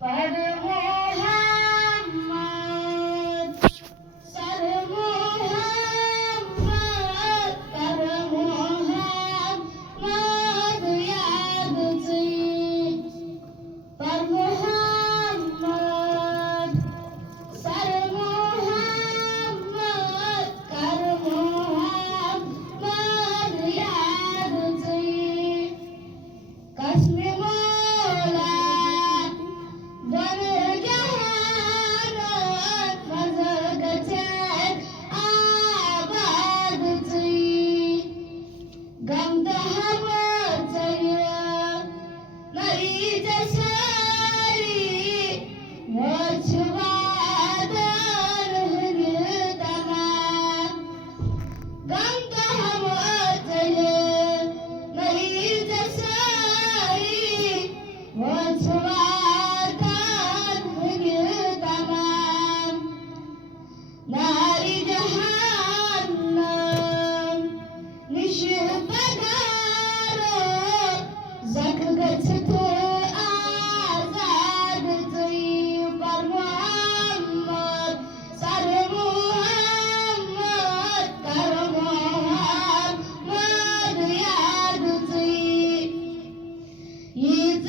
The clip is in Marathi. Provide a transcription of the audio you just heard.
पर मोहम्मद सर मोहम्मद पर मोहम्मद यादची पर मोहम्मद सर मोहम्मद कर मोहम्मद यादची कसमे मोला वन जहानात मजगच्यात आबादची गमत हवचय नाही जशारी वचवादन हृदमा गमत हवचय नाही जशारी वचवादन हृदमा नारी जहान्नम निष्पदार जग गच्छत आजाद पर मोहम्मद सर मोहम्मद कर मोहम्मद यादची हीच